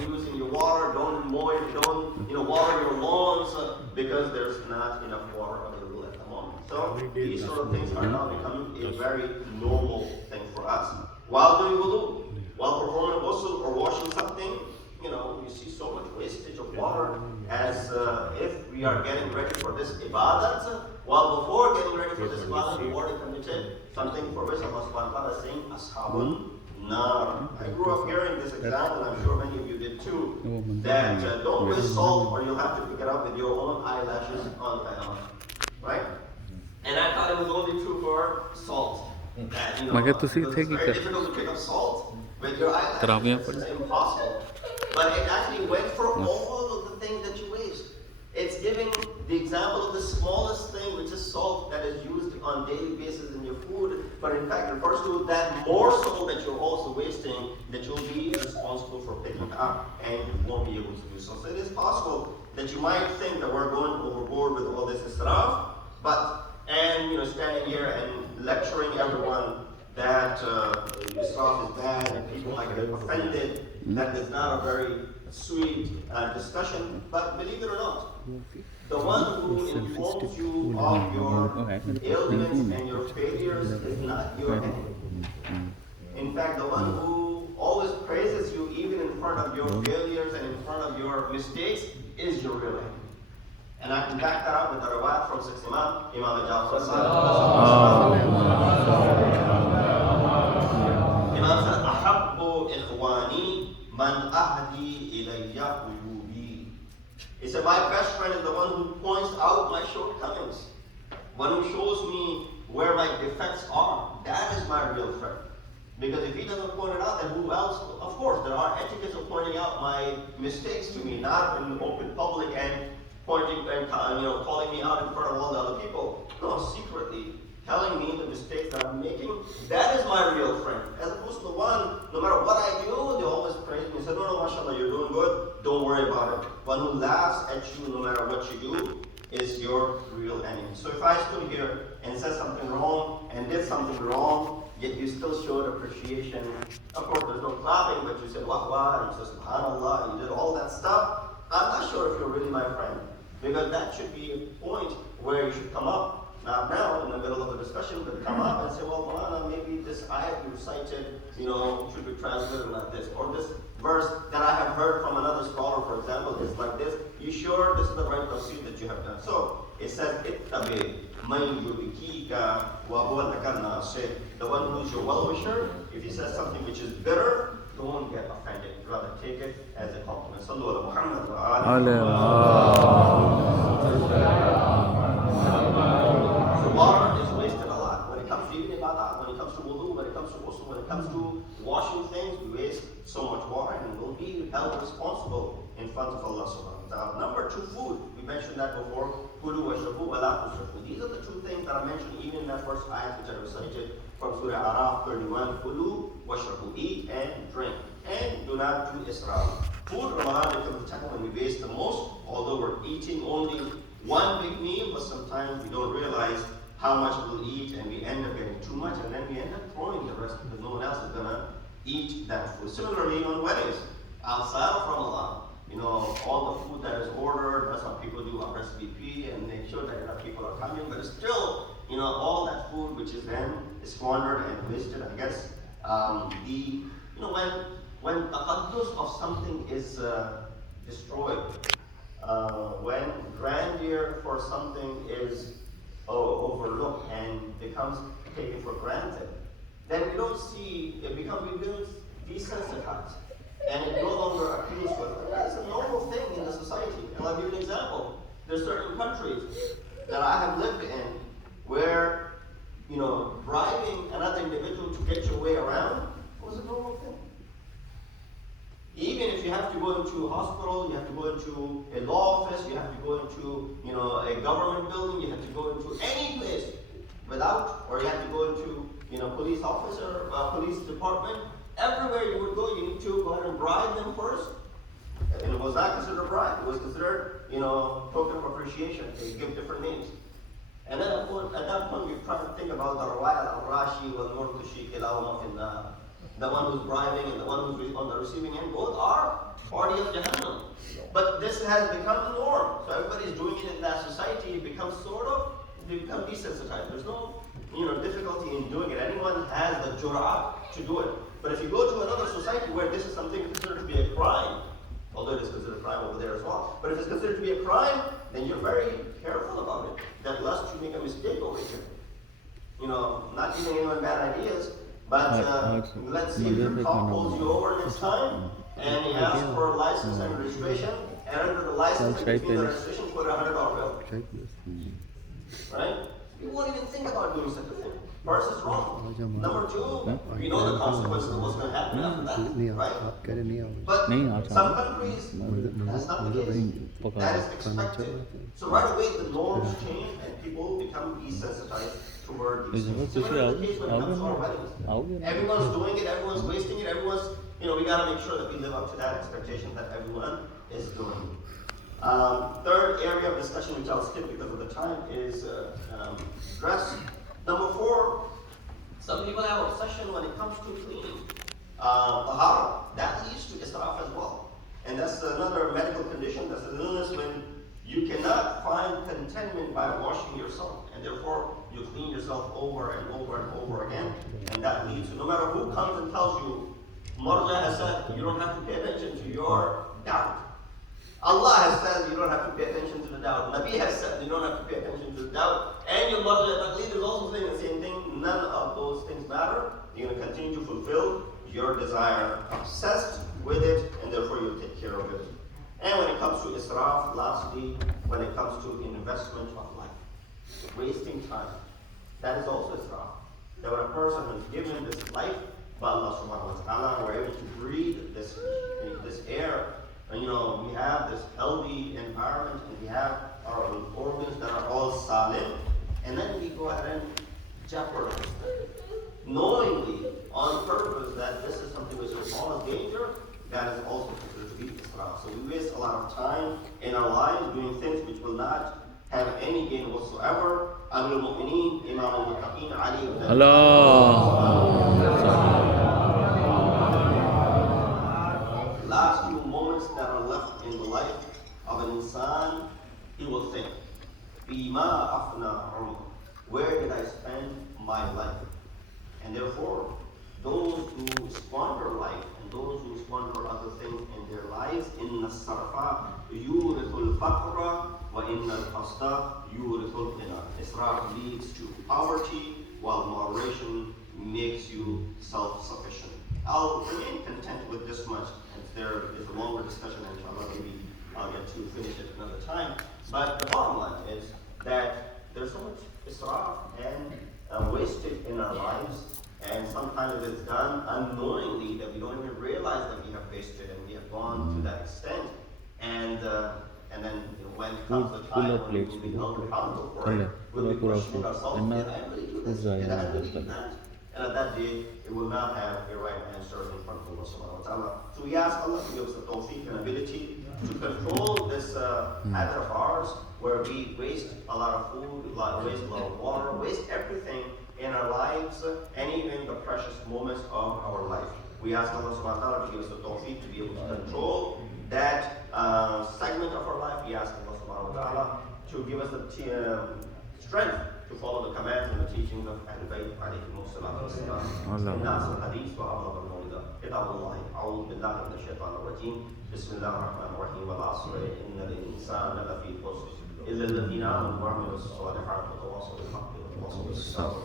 use in your water, don't water your lawns because there's not enough water available at the moment. So these sort of things are now becoming a very normal thing for us. While doing wudu, while performing ghusl or washing something, you see so much wastage of water as if we are getting ready for this ibadat. While before getting ready for this ibadat, we already committed something for which Allah subhanahu wa ta'ala is saying, Ashabun Nar. I grew up hearing this example, and I'm sure many of you did too, that don't waste salt or you'll have to pick it up with your own eyelashes on Qiyamah. Right? And I thought it was only true for salt. That, it's very difficult to pick up salt with your eyelashes. It's impossible. But it actually went for all of the things that you waste. It's giving the example of the smallest thing, which is salt, that is used on a daily basis in your food, but in fact refers to that morsel that you're also wasting, that you'll be responsible for picking up, and you won't be able to do so. So it is possible that you might think that we're going overboard with all this israf, and standing here and lecturing everyone that israf is bad and people might get offended. That is not a very sweet discussion, but believe it or not, the one who informs you of your ailments and your failures is not your enemy. In fact, the one who always praises you even in front of your failures and in front of your mistakes is your real enemy. And I can back that up with a riwayat from 6 Imam Jafar Imam said, Ahabbu ikhwani man ahdi ilayya qulubi. He said, my best friend is the one who points out my shortcomings, one who shows me where my defects are. That is my real friend. Because if he doesn't point it out, then who else? Of course, there are etiquettes of pointing out my mistakes to me, not in the open public and pointing and calling me out in front of all the other people. No, secretly telling me the mistakes that I'm making. That is my real friend. As opposed to the one, no matter what I do, they always praise me and say, no, mashallah, you're doing good. Don't worry about it. One who laughs at you no matter what you do is your real enemy. So if I stood here and said something wrong and did something wrong, yet you still showed appreciation. Of course, there's no clapping, but you said wah, and you said subhanallah, and you did all that stuff. I'm not sure if you're really my friend. Because that should be a point where you should come up. Not now, in the middle of a discussion, but come up and say, well, Mulana, maybe this ayat you recited, should be translated like this. Or this verse that I have heard from another scholar, for example, is like this. You sure this is the right tafsir that you have done? So, it says, ittabi man yubikika wa huwa lakanna shaykh. The one who's your well-wisher, if he says something which is bitter, don't get offended. Rather take it as a compliment. Sallu ala Muhammad wa So water is wasted a lot. When it comes to even ibadah, when it comes to wudu, when it comes to ghusl, when it comes to washing things, we waste so much water and we'll be held responsible in front of Allah subhanahu wa ta'ala. Number 2, food. We mentioned that before. Kulu washrabu wa la tusrafu. These are the 2 things that are mentioned even in that first ayat which I recited from Surah Araf 31. Kulu washrabu. Eat and drink. And do not do israf. Food, Ramadan becomes the time when we waste the most, although we're eating only one big meal, but sometimes we don't realize how much we'll eat and we end up getting too much and then we end up throwing the rest because no one else is going to eat that food. Similarly, on weddings, outside of Ramadan, all the food that is ordered, that's what people do RSVP and make sure that enough people are coming, but it's still, all that food which is then squandered and wasted, I guess. When the taqaddus of something is destroyed, when grandeur for something is overlooked and becomes taken for granted, then we don't see, we become desensitized. And it no longer appeals to us. That's a normal thing in the society. And I'll give you an example. There's certain countries that I have lived in where, bribing another individual to get your way around was a normal thing. Even if you have to go into a hospital, you have to go into a law office, you have to go into, a government building, you have to go into any place or you have to go into, police officer, police department. Everywhere you would go, you need to go ahead and bribe them first. And it was not considered a bribe. It was considered, token of appreciation. They give different names. And then at that point, you try to think about the rawaya al-rashi wal-murtashi kilahuma finnar. The one who's bribing and the one who's on the receiving end, both are party has become the norm. So everybody is doing it in that society. It becomes they become desensitized. There's no, difficulty in doing it. Anyone has the jur'ah to do it. But if you go to another society where this is something considered to be a crime, although it is considered a crime over there as well, but if it's considered to be a crime, then you're very careful about it. That lest you make a mistake over here. Not giving anyone bad ideas, but let's see if your cop pulls you over next time, and he asks for a license and registration, and under the license, between the registration, put a $100 bill. Right? You won't even think about doing such a thing. First, it's wrong. Number two, we know the consequences of what's going to happen after that, right? But some countries, that's not the case. That is expected. So right away, the norms change and people become desensitized toward these things. Similar to the case when it comes to our weddings. Everyone's doing it, everyone's wasting it, we got to make sure that we live up to that expectation that everyone is doing. Third area of discussion, which I'll skip because of the time, is dress. Number 4, some people have obsession when it comes to cleaning. Tahara, that leads to israf as well. And that's another medical condition, that's an illness when you cannot find contentment by washing yourself. And therefore, you clean yourself over and over and over again. And that leads to, no matter who comes and tells you, Marja has said, you don't have to pay attention to your doubt. Allah has said you don't have to pay attention to the doubt. Nabi has said you don't have to pay attention to the doubt. And your mother Taqlid is also saying the same thing. None of those things matter. You're going to continue to fulfill your desire. Obsessed with it, and therefore you'll take care of it. And when it comes to israf, lastly, when it comes to investment of life, wasting time, that is also israf. That when a person is given this life by Allah subhanahu wa ta'ala, we're able to breathe this air. And we have this healthy environment, and we have our organs that are all solid, and then we go ahead and jeopardize them. Knowingly, on purpose, that this is something which will cause danger, that is also considered to be israf. So we waste a lot of time in our lives doing things which will not have any gain whatsoever. Amir al-Mu'mineen, Imam al-Muttaqeen, Ali ibn last few moments that are left in the life of an insan, he will think, Bima afna umr, where did I spend my life? And therefore, those who squander life and those who squander other things in their lives, inna sarfa yurithul faqra wa inna al-qasda yurithul ghina. Israf leads to poverty, while moderation makes you self-sufficient. I'll remain content with this much. There is a longer discussion, inshallah, maybe I'll get to finish it another time. But the bottom line is that there's so much israf and wasted in our lives, and sometimes it's done unknowingly that we don't even realize that we have wasted and we have gone to that extent. And then when comes the time when we will be held accountable for it, we'll be questioning ourselves, did I really do this? Did I really do that? And at that day, it will not have a right answer in front of Allah subhanahu wa ta'ala. So we ask Allah to give us the tawfiq and ability to control this habit of ours, where we waste a lot of food, waste a lot of water, waste everything in our lives, and even the precious moments of our life. We ask Allah subhanahu wa ta'ala to give us the tawfiq to be able to control that segment of our life. We ask Allah subhanahu wa ta'ala to give us the strength to follow the commands and the teachings of Ahl-e-Bait alayhimu salatu wassalam. Inna al-hadith wa abghad al-mawlida. Kitabullah. A'udhu billahi minash shaitanir rajim. Bismillahir rahmanir rahim. Wal 'asr innal insana lafi khusr illa alladhina amanu wa 'amilus salihati wa tawassaw bil haqqi wa tawassaw bis sabr.